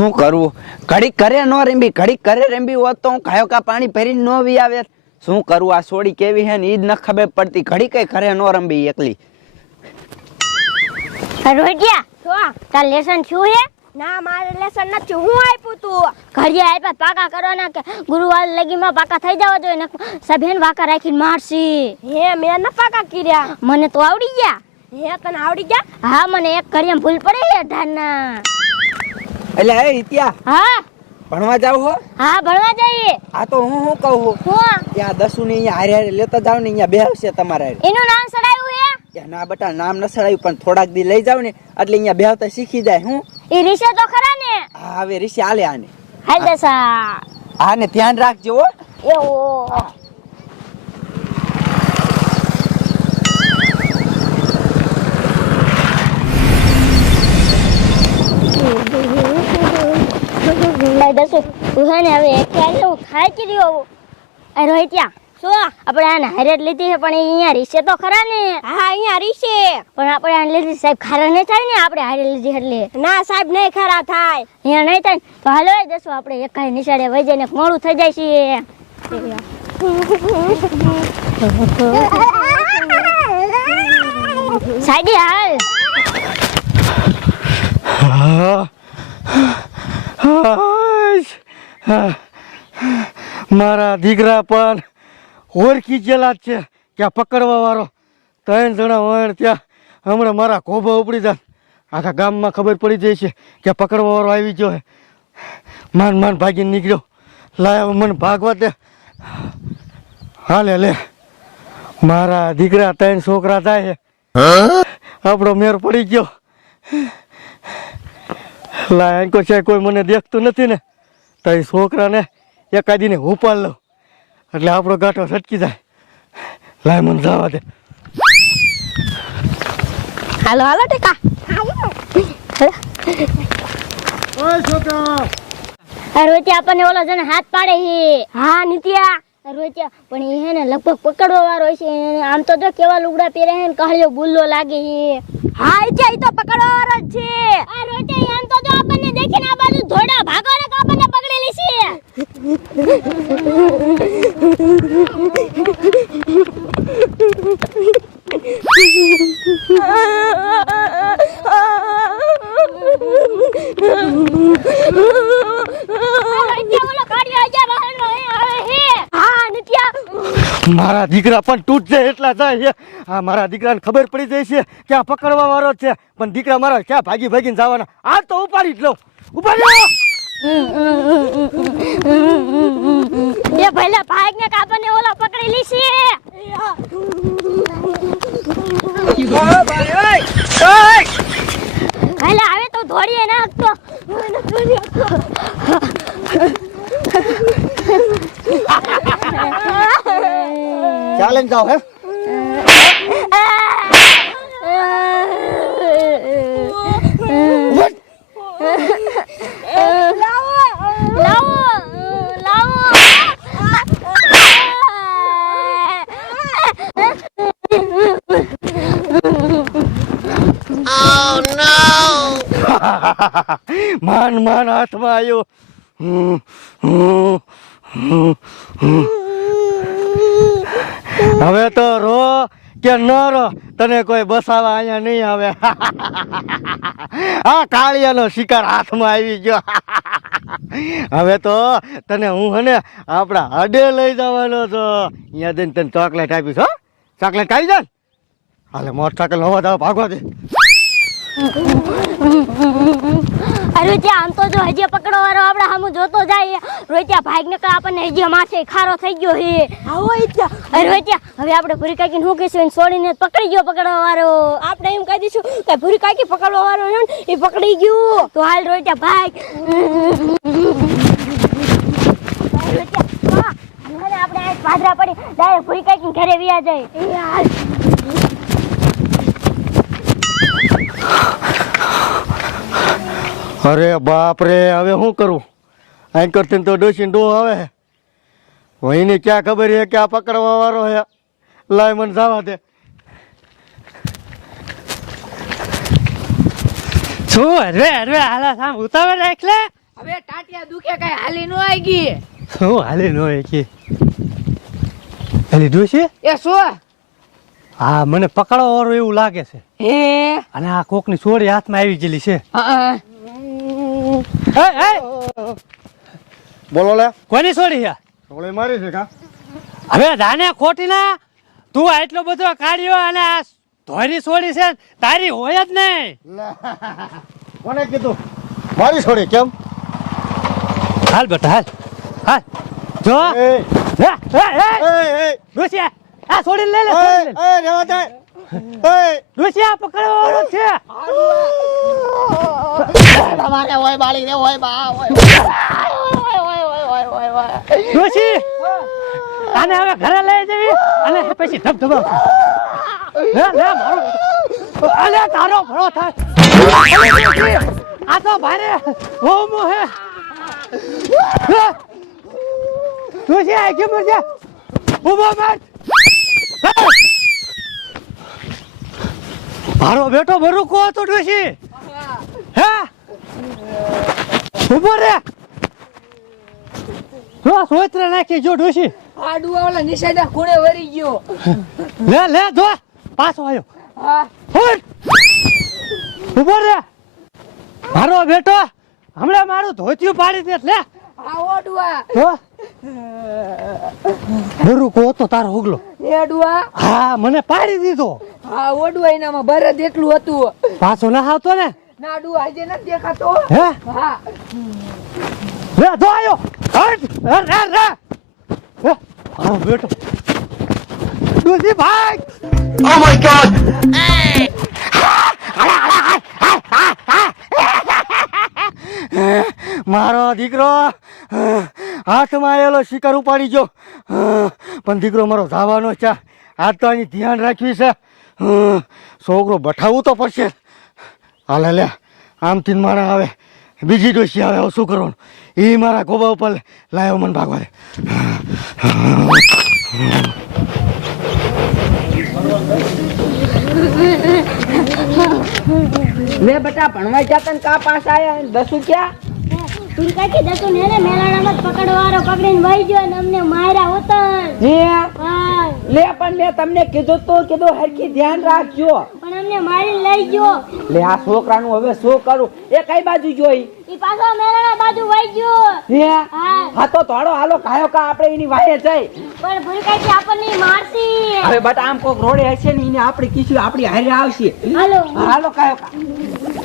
શું કરવું? ઘડીક કરે નો રેમ્બી, ઘડીક કરે રેમ્બી હોત તો હું ખાયો કા પાણી ભરીને નો વી આવે. શું કરવું? આ સોડી કેવી હે ને ઈ જ ન ખબર પડતી. ઘડીક ઘરે નો રંબી એકલી. રોટિયા શું તાર લેસન થયું હે? ના મારે લેસન નથી. હું આપ્યું તું ઘરે આપ્યા પાકા કરવાના કે ગુરુવાર લગીમાં પાકા થઈ જવા જોઈએ ને સભેન વાકા રાખીને મારસી. હે મેં ન પાકા કર્યા. મને તો આવડી ગયા. હે તને આવડી ગયા? હા મને એક કર્યા ભૂલ પડી હે ધારના. એટલે એ ઇતિયા હા ભણવા જાવ હો? હા ભણવા જઈએ. આ તો હું કહું હું ત્યાં દસુ ને અહીંયા હારે હારે લેતા જાવ ને અહીંયા બેહશે તમારે. એનું નામ સડાયું હે? ના બેટા નામ ન સડાયું પણ થોડાક દી લઈ જાવ ને એટલે અહીંયા બેહતા શીખી જાય. હું એ રીશે તો ખરા ને? હા હવે રીશે આલે આને. હાલ દસા આને ધ્યાન રાખજો હો. એવો દસું તું હે ને હવે ક્યારે હું ખાઈ કે રહ્યો આ રોહિત્યા શું આપણે આને હારેટ લીધી છે પણ અહીંયા રીશે તો ખરા ને? હા અહીંયા રીશે પણ આપણે આને લીધી સાહેબ ખારા નહીં થાય ને આપણે હારે લીધી એટલે? ના સાહેબ નહીં ખારા થાય. અહીંયા નહીં થાય તો હાલો દસું આપણે એકાઈ નિશાળે વહી જઈને મોડું થઈ જાય છે. સાઈડી હાલ. મારા દીકરા પણ ઓળખી ગયેલા જ છે કે પકડવા વાળો 3 જણા હોય ત્યાં હમણાં મારા ખોભા ઉપડી જાય. આખા ગામમાં ખબર પડી જાય છે કે પકડવા વાળો આવી ગયો હે. માન ભાગીને નીકળ્યો. લાયા મને ભાગવા દે. હાલે લે મારા દીકરા 3 છોકરા થાય છે. આપણો મેર પડી ગયો. લાયન કો છે કોઈ મને દેખતું નથી ને તો એ છોકરાને એકાદીને ઉપાડ લઉં એટલે આપણો ગાંઠો સટકી જાય. લાય મને જવા દે. હાલો હાલો ટેકા. ઓય છોકરા રોહિત્યા આપણને ઓલો જણ હાથ પાડે છે. હા નિત્યા રોહિત્યા પણ એ હે ને લગભગ પકડવા વાળો છે. આમ તો જો કેવા લુગડા પહેરે છે ને કહ્યો ગુલ્લો લાગે છે. હા ઈ તો પકડવા વાળો જ છે. આ રોહિત્યા આમ તો જો આપણને દેખીને આ બાજુ ધોડા ભાગો ને આપણને પકડેલી છે. મારા દીકરા પણ તૂટ જાય એટલા જાય છે. આ મારા દીકરાને ખબર પડી જાય છે કે આ પકડવા વાળો છે પણ દીકરા મારા ક્યાં ભાગીને જવાના. આ તો ઉપાડી જ લો. ઉપાડી એ ભલે ભાગ ને કાપને ઓલા પકડેલી છે. ભલે આવે તો ધોડીએ ના તો ચાલે જાઓ હે. માન હાથમાં આવ્યો. હવે તો રો કે ન રો તને કોઈ બસાવા અહીંયા નહીં આવે. આ કાળિયાનો શિકાર હાથમાં આવી ગયો. હવે તો તને હું હને આપણા હડે લઈ જવાનો છો. અહીંયા જઈને તને ચોકલેટ આપીશ. હો ચોકલેટ આવી જાય. હાલે મોટરસાયકલ નવા દાવ ભાગવા દે. રોહિત્યા આમ તો જો હજી પકડવા વાળો આપણે સામું જોતો જાય. રોહિત્યા ભાગ ને આપણને હજી માથે ખારો થઈ ગયો હે. રોહિત્યા હવે આપણે ભૂરી કાકી શું કહીશું? છોડીને પકડી ગયો પકડવા વાળો. આપણે એમ કહી દઈશું કે ભૂરી કાકી પકડવા વાળો છે ને એ પકડી ગયું. તો હાલ રોહિત્યા ભાગ. આપણે પાદરા પડી ડાયરેક્ટ ભૂરી કાકી ઘરે વ્યા જાય. અરે બાપ રે હવે શું કરું? અહીં કરતી તો ડોસીને ડો આવે. વહીને ક્યાં ખબર છે કે આ પકડવા વાળો હે. લાય મને જવા દે. શું હરવે હરવે હાલા સામ ઉતાવળ રાખ લે. હવે ટાટિયા દુખે કઈ હાલી નો આવી ગઈ. શું હાલે નો કે એલી ડોશી એ શું હા મને પકડવા વાળું એવું લાગે છે હે અને આ કોકની સોડી હાથમાં આવી ગયેલી છે હા બોલો લે કોની સોડી છે સોડી મારી છે કા હવે જાને ખોટી ના તું આટલો બધો કાઢ્યો અને આ ધોરી સોડી છે તારી હોય જ નહીં કોને કીધું મારી સોડી કેમ હાલ બેટા હાલ હાલ જો ડોશી આ છોડી લઈ લે ડોશી પકડવાનો છે તમારે હોય બાળી રે હોય બા હોય ડોશી આને હવે ઘરે લઈ જવી અને પછી ધબધબા લે મારો અલે તારો ભરો થાય આ તો ભારે ઓ મોહે ડોશી આ કેમ મર જા ઉભો મત મારો બેટો ભરું કો તો ડોશી હે ઉભો રે જો સોયત્રે નાખી જો ડોશી આ ડુઆ ઓલા નિશાડા ખૂણે વરી ગયો લે જો પાછો આવ્યો હા ફૂટ ઉભો રે મારો બેટો હમણાં મારું ધોતિયું પાડી દે લે આ ઓડુઆ તો ભરું કો તો તારો ઉગલો એ ડુઆ હા મને પાડી દીધો આ ઓડુઆ એનામાં બરદ એટલું હતું પાછો ના આવતો ને ના ડુઆ આજે નથી દેખાતો હે હા લે જો આવ્યો હટ રે મારો બેટો ડોશી ભાગ ઓ માય ગોડ મારો દીકરો હાથમાં આવેલો શિકાર ઉપાડી ગયો પણ દીકરો મારો ધાવાનો છે આજ તો આની ધ્યાન રાખવી છે છોકરો બઠાવવું તો પડશે હાલે લે આમથી મારા આવે બીજી ડોશી આવે હવે શું કરવાનું એ મારા ગોબા ઉપર લાયો મને ભાગવા દે લે બેટા ભણવા જતા ને કા પાસ આયા દસુ ક્યાં તું કાકી દતો ને મેલાણામાં પકડવારો પકડીને વહી ગયો ને અમને માર્યા હોતા હે હા લે પણ મેં તમને કીધું હરખી ધ્યાન રાખજો પણ અમને મારીને લઈ ગયો લે આ છોકરાનું હવે શું કરું એ કઈ બાજુ જોઈ ઈ પાછો મેલાણા બાજુ વહી ગયો હે હા હા તો થોડો હાલો કાયો કા આપણે એની વાહે જઈ પણ ભૂલ કાકી આપણને મારતી હવે બટ આમ કોક રોડે હશે ને એને આપણે કીધું આપણી હારે આવશે હાલો હાલો કાયો કા